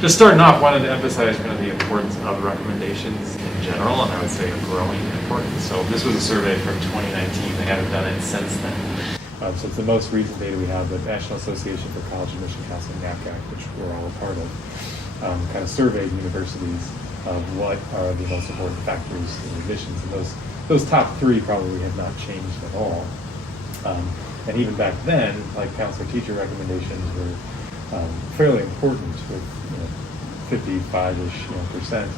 just starting off, wanted to emphasize kind of the importance of recommendations in general, and I would say a growing importance. So this was a survey from 2019. They haven't done it since then. So it's the most recent data we have. The National Association for College Admission Counseling, NACAC, which we're all a part of, kind of surveyed universities of what are the most important factors in admissions, and those top three probably have not changed at all. And even back then, like counselor-teacher recommendations were fairly important, with 55-ish percent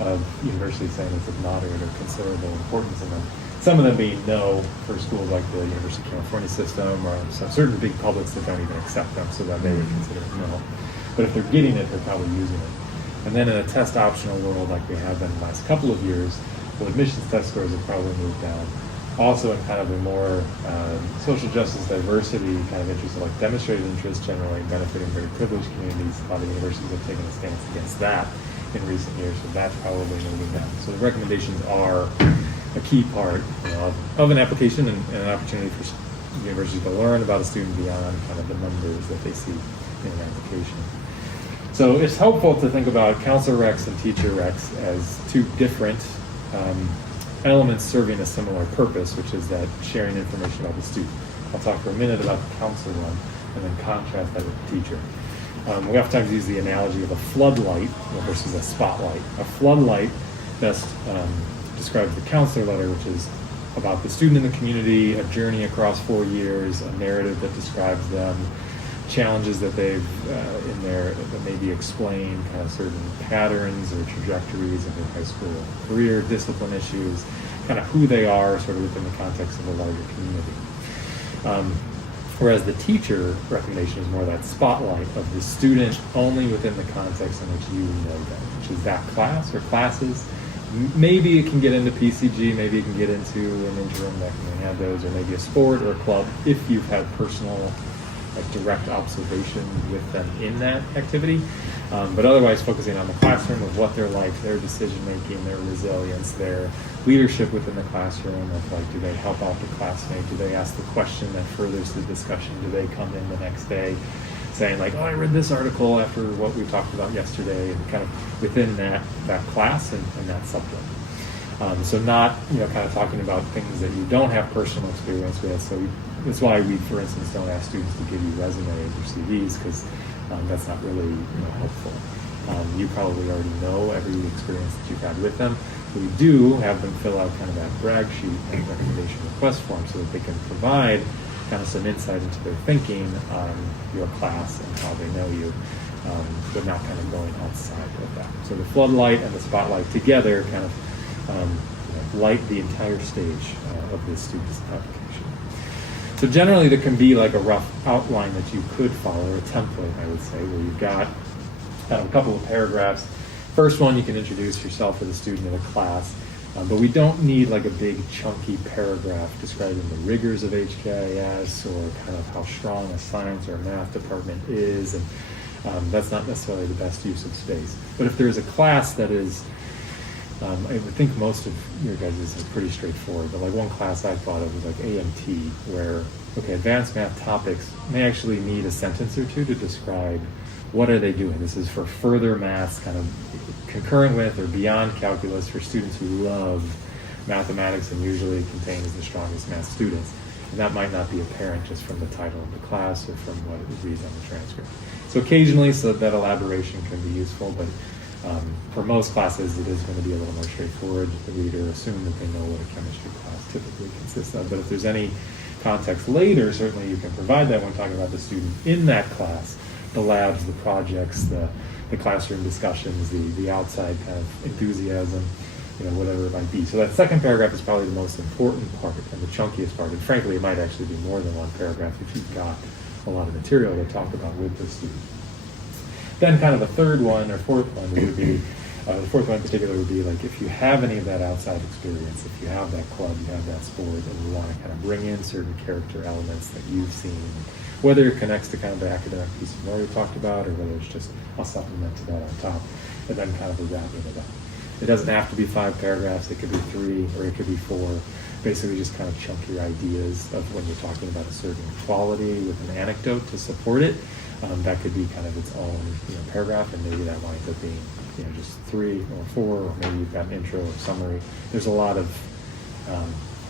of universities saying it's of moderate or considerable importance in them. Some of them being no for schools like the University of California system, or some certain big publics that don't even accept them, so that they would consider it no. But if they're getting it, they're probably using it. And then in a test optional world like we have been the last couple of years, well, admissions test scores have probably moved down. Also in kind of a more social justice diversity kind of interest, like demonstrated interest generally benefiting very privileged communities. A lot of universities have taken a stance against that in recent years, so that's probably moving down. So the recommendations are a key part of an application, and an opportunity for universities to learn about a student beyond kind of the numbers that they see in an application. So it's helpful to think about counselor recs and teacher recs as two different elements serving a similar purpose, which is that sharing information about the student. I'll talk for a minute about the counselor one, and then contrast that with the teacher. We oftentimes use the analogy of a floodlight versus a spotlight. A floodlight best describes the counselor letter, which is about the student in the community, a journey across 4 years, a narrative that describes them, challenges that they've in there that maybe explain kind of certain patterns or trajectories of their high school career, discipline issues, kind of who they are sort of within the context of a larger community. Whereas the teacher recommendation is more that spotlight of the student only within the context in which you know them, which is that class or classes. Maybe it can get into PCG, maybe it can get into an interim that can have those, or maybe a sport or a club if you've had personal direct observation with them in that activity. But otherwise focusing on the classroom, of what they're like, their decision making, their resilience, their leadership within the classroom, of do they help out the classmate, do they ask the question that furthers the discussion, do they come in the next day saying I read this article after what we talked about yesterday, and kind of within that class and that subject. So not kind of talking about things that you don't have personal experience with. So that's why we, for instance, don't ask students to give you resumes or CVs, because that's not really helpful. You probably already know every experience that you've had with them. We do have them fill out kind of that brag sheet and recommendation request form, so that they can provide kind of some insight into their thinking on your class and how they know you, but not kind of going outside of that. So the floodlight and the spotlight together kind of light the entire stage of the student's application. So generally there can be a rough outline that you could follow, or a template, I would say, where you've got a couple of paragraphs. First one, you can introduce yourself as a student in a class, but we don't need a big chunky paragraph describing the rigors of HKIS, or kind of how strong a science or a math department is, and that's not necessarily the best use of space. But if there's a class that is, I would think most of your guys' is pretty straightforward, but one class I thought of was AMT, where, advanced math topics may actually need a sentence or two to describe what are they doing. This is for further maths, kind of concurrent with or beyond calculus, for students who love mathematics and usually contains the strongest math students. And that might not be apparent just from the title of the class or from what it reads on the transcript. So occasionally, so that elaboration can be useful, but for most classes, it is going to be a little more straightforward. The reader assume that they know what a chemistry class typically consists of. But if there's any context later, certainly you can provide that when talking about the student in that class, the labs, the projects, the classroom discussions, the outside kind of enthusiasm, whatever it might be. So that second paragraph is probably the most important part and the chunkiest part. And frankly, it might actually be more than one paragraph if you've got a lot of material to talk about with the student. Then kind of the third one or fourth one would be, the fourth one in particular would be if you have any of that outside experience, if you have that club, you have that sport, and you want to kind of bring in certain character elements that you've seen, whether it connects to kind of the academic piece we already talked about, or whether it's just a supplement to that on top, and then kind of a wrapping it up. It doesn't have to be 5 paragraphs, it could be 3, or it could be 4. Basically just kind of chunk your ideas of when you're talking about a certain quality with an anecdote to support it. That could be kind of its own paragraph, and maybe that winds up being just 3 or 4, or maybe you've got an intro or summary. There's a lot of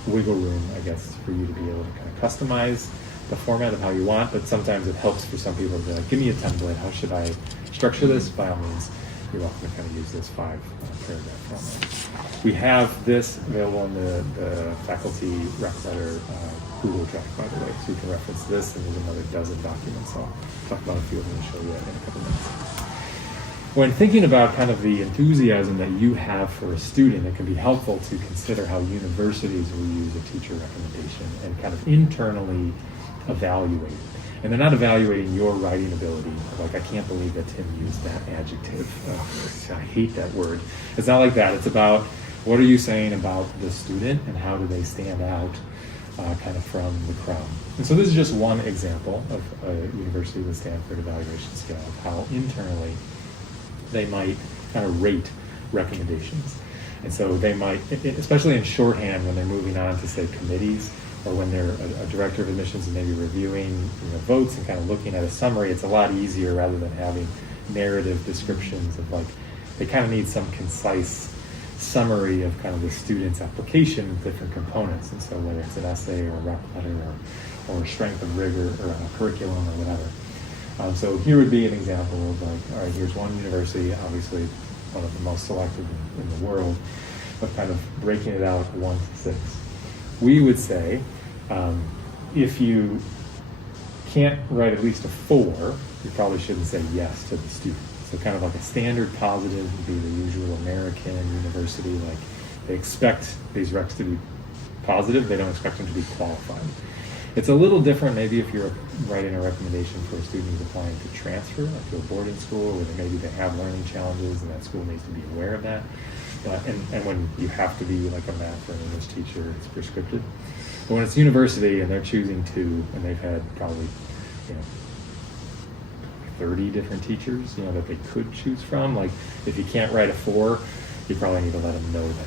wiggle room, I guess, for you to be able to kind of customize the format of how you want, but sometimes it helps for some people to be like, give me a template, how should I structure this? By all means, you're welcome to kind of use this 5 paragraph format. We have this available in the faculty rec letter Google Drive, by the way, so you can reference this, and there's another dozen documents. I'll talk about a few of them and show you in a couple minutes. When thinking about kind of the enthusiasm that you have for a student, it can be helpful to consider how universities will use a teacher recommendation and kind of internally evaluate. And they're not evaluating your writing ability. Like, I can't believe that Tim used that adjective. I hate that word. It's not like that. It's about what are you saying about the student and how do they stand out kind of from the crowd. And so this is just one example of a University of Stanford evaluation scale of how internally they might kind of rate recommendations. And so they might, especially in shorthand when they're moving on to, say, committees, or when they're a director of admissions and maybe reviewing votes and kind of looking at a summary, it's a lot easier rather than having narrative descriptions of, like, they kind of need some concise summary of kind of the student's application with different components. And so whether it's an essay or a rec letter or strength of rigor or a curriculum or whatever. So here would be an example of, like, all right, here's one university, obviously one of the most selected in the world, but kind of breaking it out 1 to 6. We would say, if you can't write at least a 4, you probably shouldn't say yes to the student. So kind of like a standard positive would be the usual American university, like they expect these recs to be positive, they don't expect them to be qualified. It's a little different maybe if you're writing a recommendation for a student who's applying to transfer, like to a boarding school, where maybe they have learning challenges and that school needs to be aware of that. And when you have to be like a math or an English teacher, it's prescriptive. But when it's university and they're choosing to, and they've had probably 30 different teachers that they could choose from, like if you can't write a 4, you probably need to let them know that.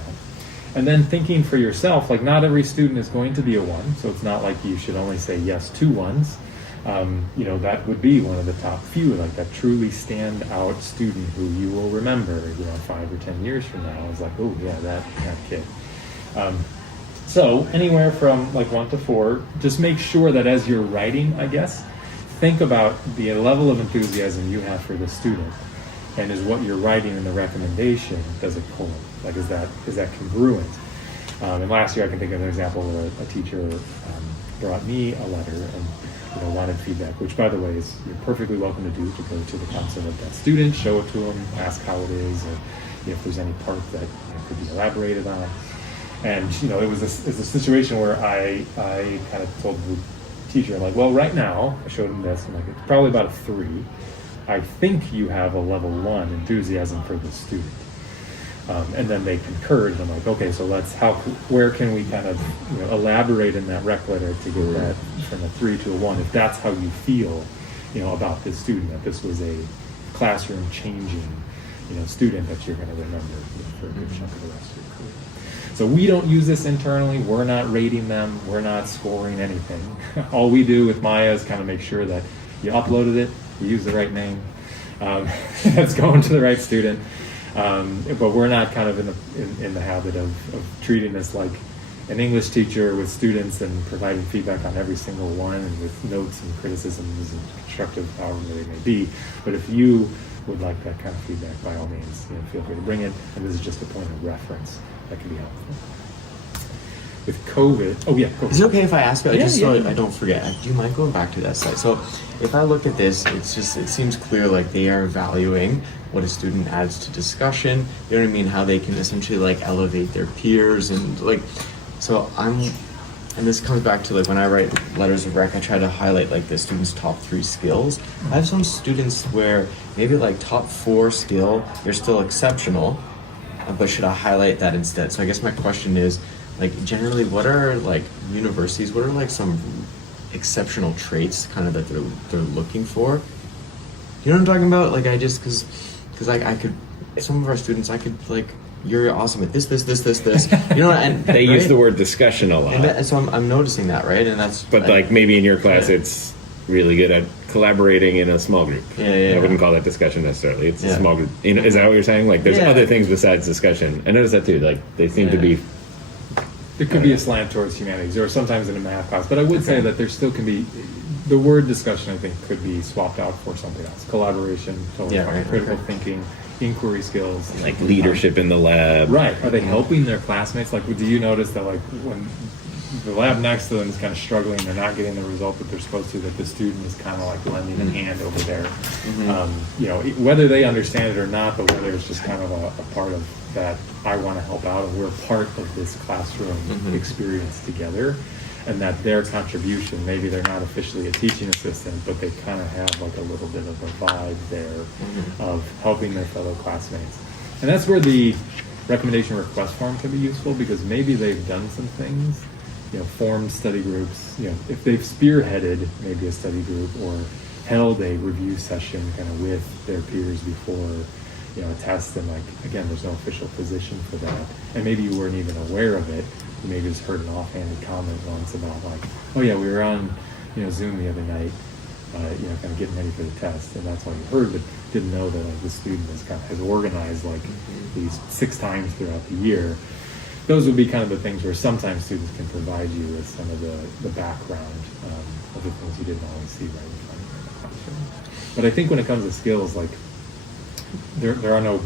And then thinking for yourself, like not every student is going to be a 1, so it's not like you should only say yes to 1s. That would be one of the top few, like that truly stand out student who you will remember, 5 or 10 years from now is like, oh yeah, that kid. So anywhere from like 1 to 4, just make sure that as you're writing, I guess, think about the level of enthusiasm you have for the student, and is what you're writing in the recommendation, does it correlate? Like, is that congruent? And last year I can think of an example where a teacher brought me a letter and wanted feedback, which by the way is you're perfectly welcome to do, to go to the counselor of that student, show it to them, ask how it is, or if there's any part that could be elaborated on. And it was a situation where I kind of told the teacher, like, well, right now I showed him this, and like it's probably about a 3. I think you have a level 1 enthusiasm for the student. And then they concurred, and I'm like, okay, so where can we kind of elaborate in that rec letter to get that from a 3 to a 1, if that's how you feel about this student, that this was a classroom changing student that you're going to remember for a good chunk of the rest of your career. So we don't use this internally. We're not rating them. We're not scoring anything. All we do with Maya is kind of make sure that you uploaded it, you use the right name, it's going to the right student. But we're not kind of in the habit of treating this like an English teacher with students and providing feedback on every single one, and with notes and criticisms and constructive, however they may be. But if you would like that kind of feedback, by all means, feel free to bring it. And this is just a point of reference that can be helpful. With COVID, COVID. Is it okay if I ask you, so I don't forget? Do you mind going back to that slide? So if I look at this, it seems clear like they are evaluating what a student adds to discussion. You know what I mean? How they can essentially like elevate their peers and like. So and this comes back to like when I write letters of rec, I try to highlight like the student's top 3 skills. I have some students where maybe like top 4 skill, you're still exceptional, but should I highlight that instead? So I guess my question is, like, generally, what are like universities? What are like some exceptional traits kind of that they're looking for? You know what I'm talking about? Like, I just because like I could, some of our students, I could like, you're awesome at this. And they use the word discussion a lot. And so I'm noticing that, right? And that's. But like maybe in your class, it's really good at collaborating in a small group. Yeah. I wouldn't call that discussion necessarily. It's a Yeah. small group. Is that what you're saying? Like, there's Yeah. other things besides discussion. I noticed that too. Like, they seem to be. There could be a slant towards humanities, or sometimes in a math class. But I would say that there still can be, the word discussion, I think, could be swapped out for something else. Collaboration, totally Yeah, fine. right, Critical okay. thinking, inquiry skills. Like leadership in the lab. Right. Are they helping their classmates? Like, do you notice that, like, when the lab next to them is kind of struggling, they're not getting the result that they're supposed to, that the student is kind of like lending a hand over there? You know, whether they understand it or not, but whether it's just kind of a part of that, I want to help out, and we're part of this classroom experience together, and that their contribution, maybe they're not officially a teaching assistant, but they kind of have like a little bit of a vibe there of helping their fellow classmates. And that's where the recommendation request form can be useful, because maybe they've done some things, you know, formed study groups, you know, if they've spearheaded maybe a study group or held a review session kind of with their peers before, you know, a test, and like, again, there's no official position for that, and maybe you weren't even aware of it. You maybe just heard an offhanded comment once about like, oh yeah, we were on, you know, Zoom the other night, you know, kind of getting ready for the test, and that's all you heard, but didn't know that like the student has organized like these 6 times throughout the year. Those would be kind of the things where sometimes students can provide you with some of the background of the things you didn't always see right in front of you in the classroom. But I think when it comes to skills, like there are no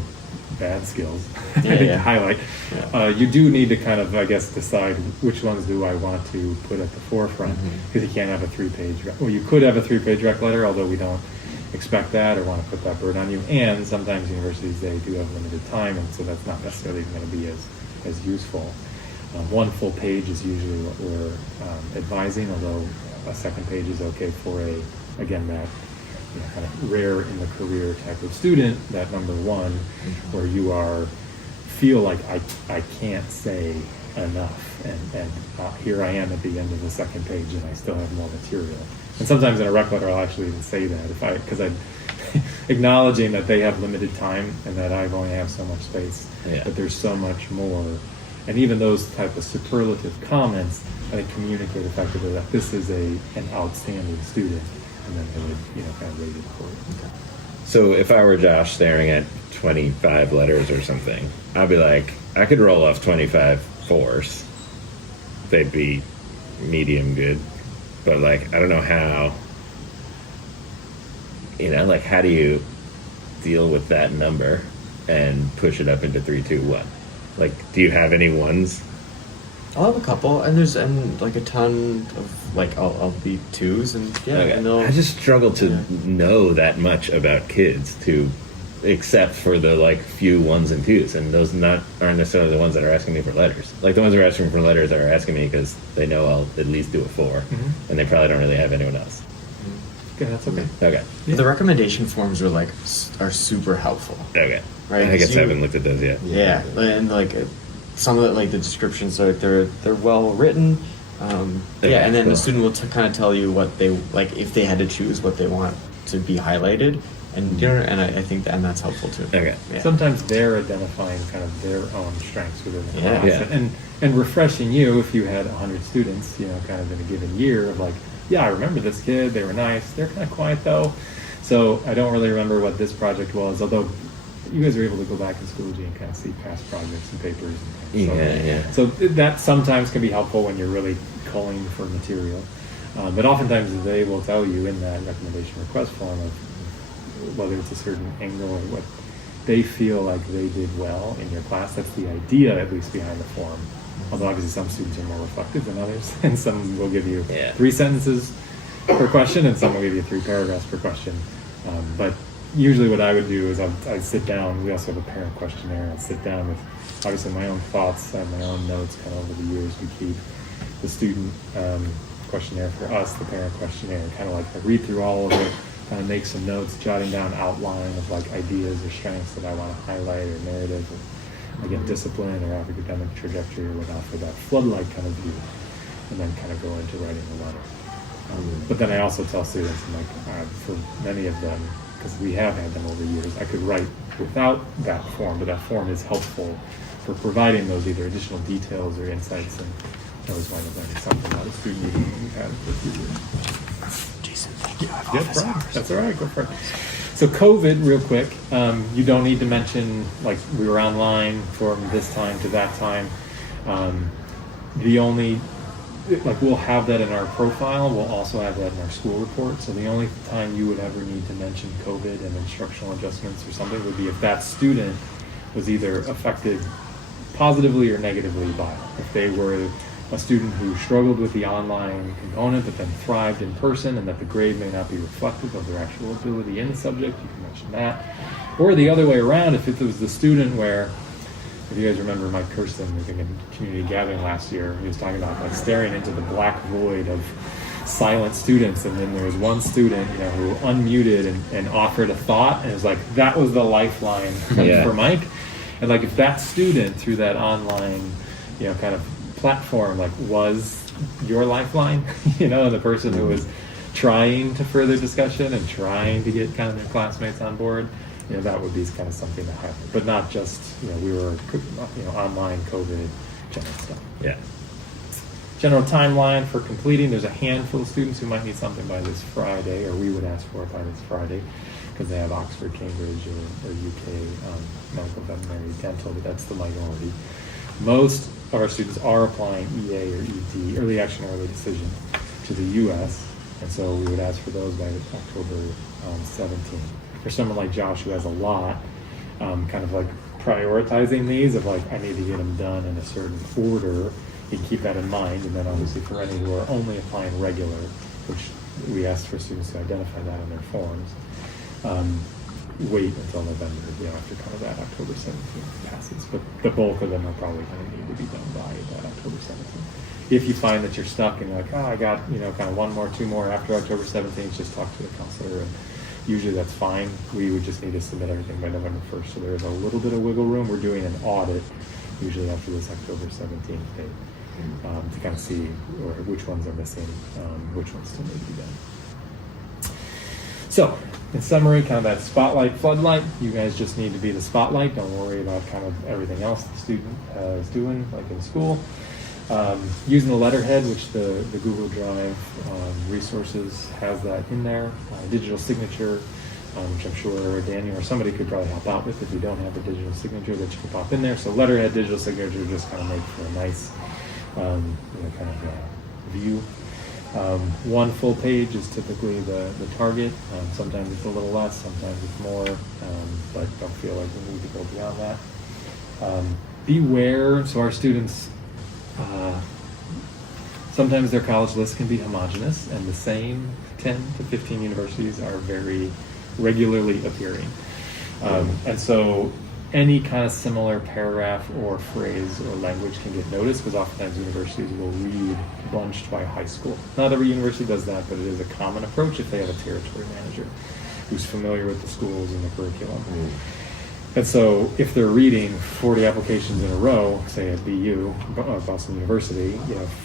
bad skills I think Yeah. to highlight. Yeah. You do need to kind of, I guess, decide which ones do I want to put at the forefront, because you can't have a 3-page, well, you could have a 3-page rec letter, although we don't expect that or want to put that burden on you. And sometimes universities, they do have limited time, and so that's not necessarily going to be as useful. 1 full page is usually what we're advising, although a 2nd page is okay for again, that, you know, kind of rare in the career type of student, that number 1, where you feel like I can't say enough, and here I am at the end of the 2nd page, and I still have more material. And sometimes in a rec letter, I'll actually even say that because I'm acknowledging that they have limited time and that I've only have so much space, but there's so much more. And even those type of superlative comments, I think, communicate effectively that this is an outstanding student, and then they would, you know, kind of rate it accordingly. So if I were Josh staring at 25 letters or something, I'd be like, I could roll off 25 4s. They'd be medium good. But like, I don't know how, you know, like, how do you deal with that number and push it up into 3, 2, 1? Like, do you have any ones? I'll have a couple, and there's like a ton of like I'll be 2s, and Okay. and they'll- I just struggle to Yeah. know that much about kids except for the like few 1s and 2s, and those aren't necessarily the ones that are asking me for letters. Like, the ones that are asking for letters are asking me because they know I'll at least do a 4, and they probably don't really have anyone else. Okay, that's okay. Okay. But the recommendation forms are super helpful. Okay. Right, I guess 'cause I you- haven't looked at those yet. Yeah, and like some of the, like the descriptions are they're well written. Okay, Yeah, and then cool. the student will kind of tell you what they like if they had to choose what they want to be highlighted, and you know, and I think that's helpful too. Okay. Yeah. Sometimes they're identifying kind of their own strengths within the Yeah. class, Yeah. and refreshing you if you had 100 students, you know, kind of in a given year, of like, yeah, I remember this kid, they were nice, they're kind of quiet though, so I don't really remember what this project was, although you guys are able to go back in Schoology and kind of see past projects and papers and things. Yeah. So that sometimes can be helpful when you're really culling for material, but oftentimes they will tell you in that recommendation request form of whether it's a certain angle or what they feel like they did well in your class. That's the idea, at least, behind the form. Although obviously some students are more reflective than others, and some will give you 3 sentences per question, and some will give you 3 paragraphs per question. But usually what I would do is I'd sit down. We also have a parent questionnaire. I'd sit down with obviously my own thoughts and my own notes kind of over the years. We keep the student questionnaire for us, the parent questionnaire, kind of like I read through all of it, kind of make some notes, jotting down outline of like ideas or strengths that I want to highlight, or narrative, or again, discipline or academic trajectory or whatnot, for that floodlight kind of view, and then kind of go into writing the letter. But then I also tell students, I'm like, for many of them, because we have had them over the years, I could write without that form, but that form is helpful for providing those either additional details or insights, and that was one of them, something that a student meeting we had for a few years. Jason, thank you. That's all right. Go for it. So COVID, real quick. You don't need to mention like we were online from this time to that time. The only like we'll have that in our profile. We'll also have that in our school report. So the only time you would ever need to mention COVID and instructional adjustments or something would be if that student was either affected positively or negatively by it. If they were a student who struggled with the online component but then thrived in person and that the grade may not be reflective of their actual ability in the subject, you can mention that. Or the other way around, if it was the student where, if you guys remember Mike Kirsten in community gathering last year, he was talking about like staring into the black void of silent students, and then there was one student, who unmuted and offered a thought, and it was like that was the lifeline for Mike. And like if that student through that online, kind of platform like was your lifeline, and the person who was trying to further discussion and trying to get kind of their classmates on board, that would be kind of something to happen. But not just, we were, online COVID general stuff. Yeah. General timeline for completing. There's a handful of students who might need something by this Friday, or we would ask for it by this Friday, because they have Oxford, Cambridge, or UK medical, veterinary, dental, but that's the minority. Most of our students are applying EA or ED, early action, early decision, to the U.S., and so we would ask for those by October 17th. For someone like Josh who has a lot, kind of like prioritizing these of like, I need to get them done in a certain order, you can keep that in mind. And then obviously for any who are only applying regular, which we asked for students to identify that in their forms, wait until November, after kind of that October 17th passes. But the bulk of them are probably going to need to be done by that October 17th. If you find that you're stuck and you're like, I got, kind of one more, two more after October 17th, just talk to the counselor, and usually that's fine. We would just need to submit everything by November 1st, so there's a little bit of wiggle room. We're doing an audit usually after this October 17th date to kind of see which ones are missing, which ones still need to be done. So, in summary, kind of that spotlight, floodlight, you guys just need to be the spotlight. Don't worry about kind of everything else the student is doing, like in school. Using the letterhead, which the Google Drive resources has that in there. Digital signature, which I'm sure Daniel or somebody could probably help out with if you don't have a digital signature that you can pop in there. So letterhead, digital signature just kind of make for a nice kind of view. One full page is typically the target. Sometimes it's a little less, sometimes it's more, but don't feel like we need to go beyond that. Beware, so our students, sometimes their college list can be homogenous, and the same 10 to 15 universities are very regularly appearing. And so any kind of similar paragraph or phrase or language can get noticed, because oftentimes universities will read bunched by high school. Not every university does that, but it is a common approach if they have a territory manager who's familiar with the schools and the curriculum. And so if they're reading 40 applications in a row, say at BU, Boston University,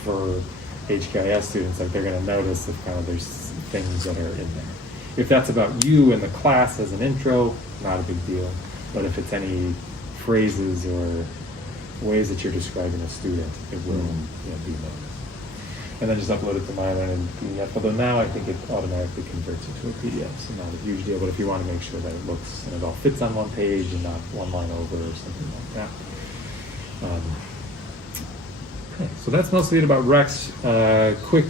for HKIS students, like they're going to notice if kind of there's things that are in there. If that's about you and the class as an intro, not a big deal. But if it's any phrases or ways that you're describing a student, it will be noticed. And then just upload it to Mylan and PDF. Although now I think it automatically converts it to a PDF, so not a huge deal. But if you want to make sure that it looks and it all fits on one page and not one line over or something like that. Okay, so that's mostly it about Rex. Quick,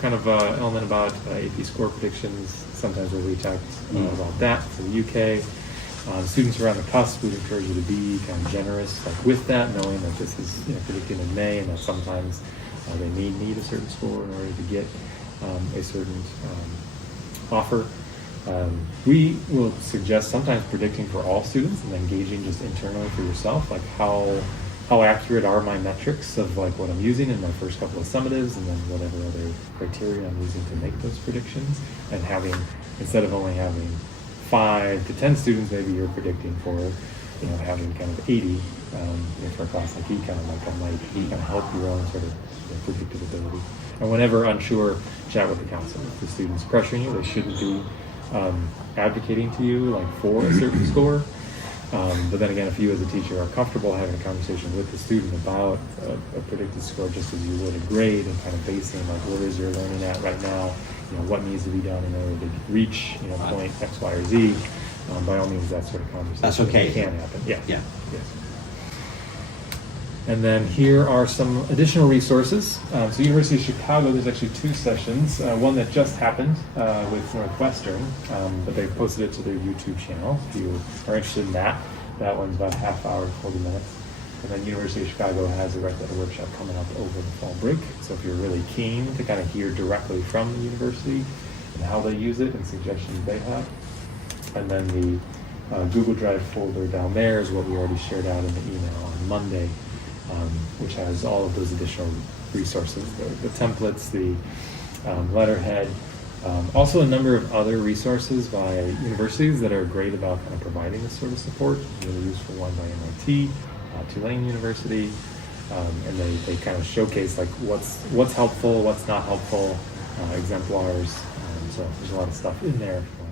kind of element about AP score predictions. Sometimes we'll reach out about that to the UK. Students who are on the cusp, we'd encourage you to be kind of generous with that, knowing that this is predicted in May, and that sometimes they need a certain score in order to get a certain offer. We will suggest sometimes predicting for all students and then gauging just internally for yourself, like how accurate are my metrics of like what I'm using in my first couple of summatives, and then whatever other criteria I'm using to make those predictions, and having, instead of only having 5 to 10 students, maybe you're predicting for, having kind of 80 for a class like econ, that might kind of help your own sort of predictability. And whenever unsure, chat with the counselor. If the student's pressuring you, they shouldn't be advocating to you like for a certain score. But then again, if you as a teacher are comfortable having a conversation with the student about a predicted score, just as you would a grade, and kind of basing like what is your learning at right now, what needs to be done in order to reach point X, Y, or Z. By all means, that sort of conversation That's okay. can happen. Yes. Yeah. Yes. And then here are some additional resources. So University of Chicago, there's actually 2 sessions. One that just happened with Northwestern, but they've posted it to their YouTube channel. If you are interested in that, that one's about a half hour, 40 minutes. And then University of Chicago has a Write Letter workshop coming up over the fall break. So if you're really keen to kind of hear directly from the university and how they use it and suggestions they have. And then the Google Drive folder down there is what we already shared out in the email on Monday. Which has all of those additional resources, the templates, the letterhead, also a number of other resources by universities that are great about kind of providing this sort of support. Really useful one by MIT, Tulane University, and they kind of showcase like what's helpful, what's not helpful, exemplars. So there's a lot of stuff in there if you